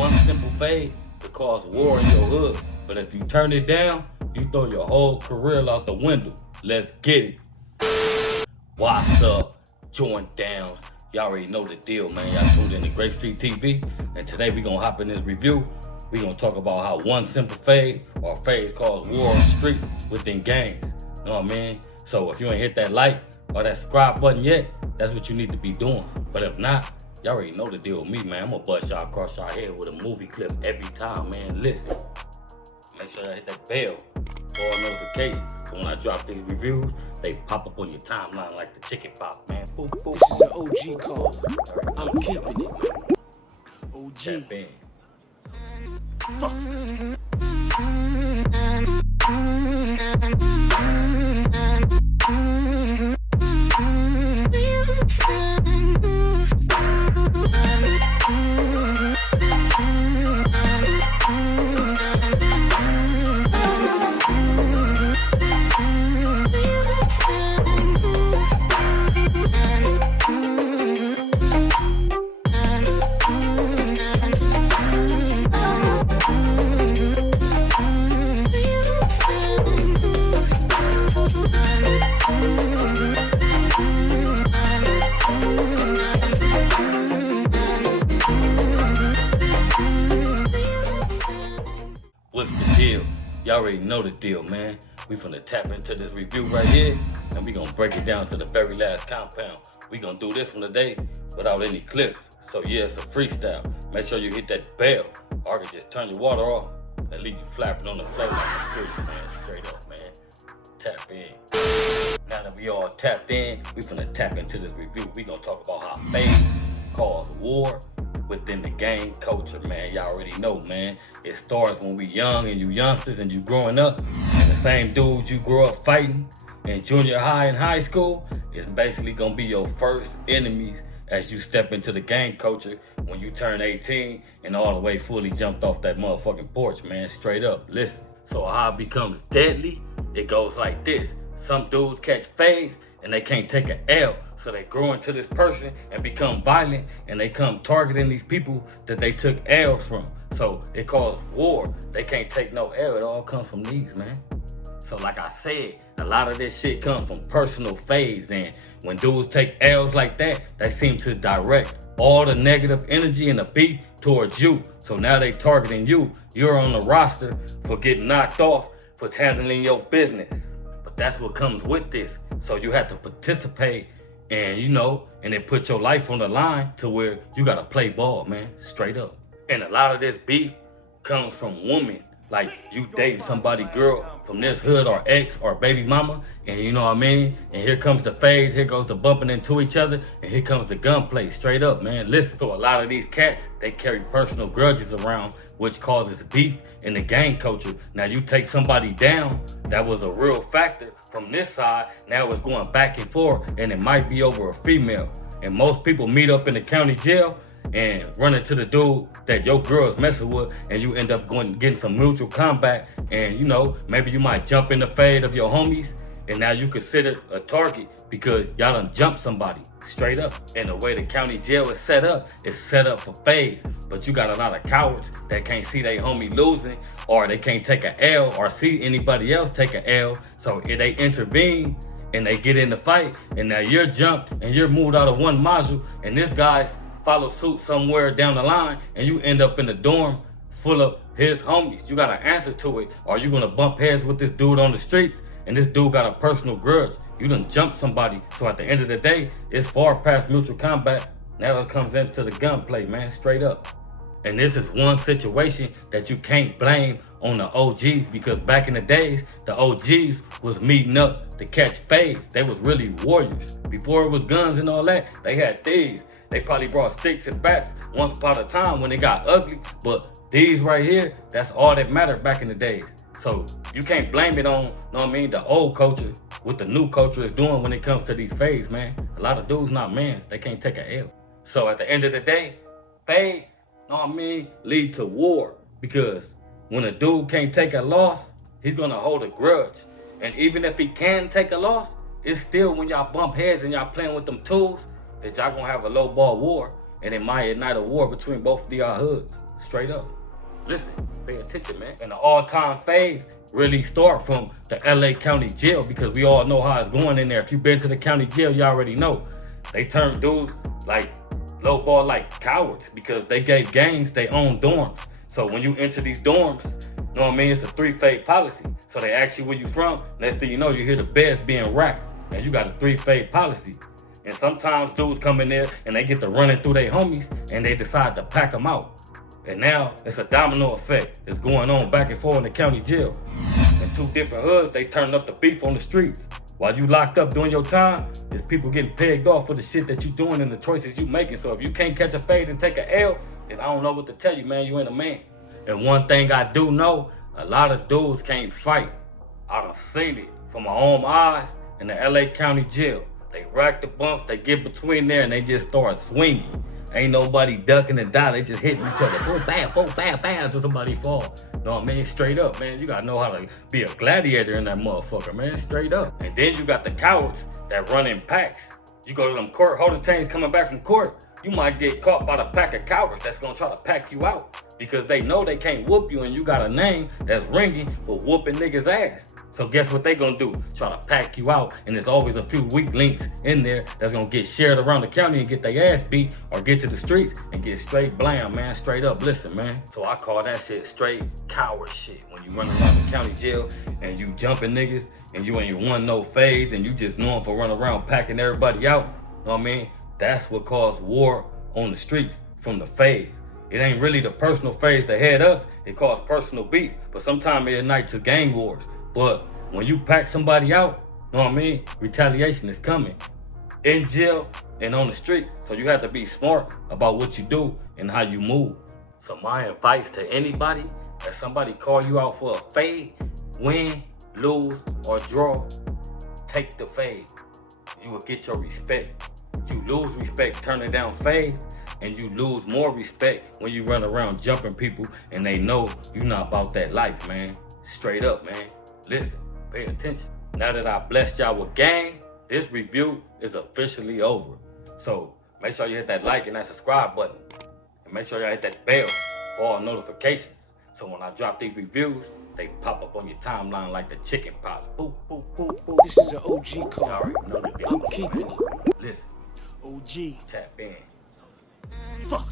one simple fade to cause war in your hood. But if you turn it down, you throw your whole career out the window. Let's get it. What's up, joint downs? Y'all already know the deal, man. Y'all tuned in to Grape TV, and today we gonna hop in this review. We gonna talk about how one simple fade or fades cause war on the streets within gangs. You know what I mean? So if you ain't hit that like or that subscribe button yet, that's what you need to be doing. But if not, y'all already know the deal with me, man. I'm gonna bust y'all across y'all head with a movie clip every time, man. Listen, make sure y'all hit that bell for all notifications. So when I drop these reviews, they pop up on your timeline like the chicken pop, man. This is an OG call. I'm keeping it, man. OG. Tap in. What's the deal? Y'all already know the deal, man. We finna tap into this review right here, and we gonna break it down to the very last compound. We gonna do this one today without any clips. So yeah, it's a freestyle. Make sure you hit that bell, or I can just turn your water off and leave you flapping on the floor like a fish, man. Straight up, man. Tap in. Now that we all tapped in, we finna tap into this review. We gonna talk about how fades cause war within the gang culture, man. Y'all already know, man. It starts when we young and you youngsters and you growing up. And the same dudes you grew up fighting in junior high and high school is basically gonna be your first enemies as you step into the gang culture when you turn 18 and all the way fully jumped off that motherfucking porch, man. Straight up. Listen. So how it becomes deadly, it goes like this. Some dudes catch fades and they can't take an L. So they grow into this person and become violent, and they come targeting these people that they took L's from. So it caused war. They can't take no L. It all comes from these, man. So like I said, a lot of this shit comes from personal fades, and when dudes take L's like that, they seem to direct all the negative energy and the beef towards you. So now they targeting you. You're on the roster for getting knocked off for handling your business. But that's what comes with this. So you have to participate, and and it put your life on the line to where you gotta play ball, man, straight up. And a lot of this beef comes from women. Like you dating somebody, girl, from this hood or ex or baby mama, and you know what I mean? And here comes the phase, here goes the bumping into each other, and here comes the gunplay, straight up, man. Listen, to a lot of these cats, they carry personal grudges around, which causes beef in the gang culture. Now you take somebody down, that was a real factor from this side, now it's going back and forth, and it might be over a female. And most people meet up in the county jail and run into the dude that your girl's messing with, and you end up getting some mutual combat, and maybe you might jump in the fade of your homies, and now you considered a target because y'all done jumped somebody, straight up. And the way the county jail is set up for fades, but you got a lot of cowards that can't see their homie losing, or they can't take an L or see anybody else take an L, so if they intervene and they get in the fight, and now you're jumped and you're moved out of one module, and this guy's follow suit somewhere down the line, and you end up in the dorm full of his homies. You gotta answer to it, or you gonna bump heads with this dude on the streets, and this dude got a personal grudge. You done jumped somebody, so at the end of the day, it's far past mutual combat. Now it comes into the gunplay, man, straight up. And this is one situation that you can't blame on the OGs, because back in the days, the OGs was meeting up to catch fades. They was really warriors. Before it was guns and all that, they had thieves. They probably brought sticks and bats once upon a time when it got ugly, but these right here, that's all that mattered back in the days. So you can't blame it on, the old culture, what the new culture is doing when it comes to these fades, man. A lot of dudes not mans, they can't take a L. So at the end of the day, fades, lead to war, because when a dude can't take a loss, he's gonna hold a grudge. And even if he can take a loss, it's still when y'all bump heads and y'all playing with them tools that y'all gonna have a low ball war, and it might ignite a war between both of y'all hoods. Straight up. Listen, pay attention, man. And the all-time phase really start from the LA County Jail, because we all know how it's going in there. If you've been to the county jail, you already know. They turn dudes like lowball like cowards, because they gave gangs their own dorms. So when you enter these dorms, you know what I mean, it's a 3-phase policy. So they ask you where you from. Next thing you know, you hear the beds being racked, and you got a 3-phase policy. And sometimes dudes come in there and they get to running through their homies, and they decide to pack them out. And now it's a domino effect. It's going on back and forth in the county jail. In 2 different hoods, they turn up the beef on the streets. While you locked up doing your time, there's people getting pegged off for the shit that you doing and the choices you making. So if you can't catch a fade and take an L, then I don't know what to tell you, man. You ain't a man. And one thing I do know, a lot of dudes can't fight. I done seen it from my own eyes in the LA County Jail. They rack the bumps, they get between there, and they just start swinging. Ain't nobody ducking and dodging, they just hitting each other. Boom, bam, bam, until somebody fall. Know what I mean? Straight up, man. You gotta know how to be a gladiator in that motherfucker, man. Straight up. And then you got the cowards that run in packs. You go to them court holding tanks coming back from court, you might get caught by the pack of cowards that's gonna try to pack you out, because they know they can't whoop you and you got a name that's ringing for whooping niggas' ass. So guess what they gonna do? Try to pack you out, and there's always a few weak links in there that's gonna get shared around the county and get their ass beat, or get to the streets and get straight blam, man. Straight up, listen, man. So I call that shit straight coward shit. When you run around the county jail and you jumping niggas and you ain't one no phase and you just known for running around packing everybody out, know what I mean? That's what caused war on the streets from the phase. It ain't really the personal phase that head ups, it caused personal beef, but sometimes it ignites to gang wars. But when you pack somebody out, know what I mean, retaliation is coming. In jail and on the streets. So you have to be smart about what you do and how you move. So my advice to anybody, if somebody call you out for a fade, win, lose, or draw, take the fade. You will get your respect. You lose respect turning down fades, and you lose more respect when you run around jumping people and they know you not about that life, man. Straight up, man. Listen, pay attention. Now that I blessed y'all with game, this review is officially over. So make sure you hit that like and that subscribe button. And make sure y'all hit that bell for all notifications. So when I drop these reviews, they pop up on your timeline like the chicken pops. Boop, boop, boop, boop. This is an OG call. All right, know the deal. I'm keeping it. Listen, OG. tap in. Fuck.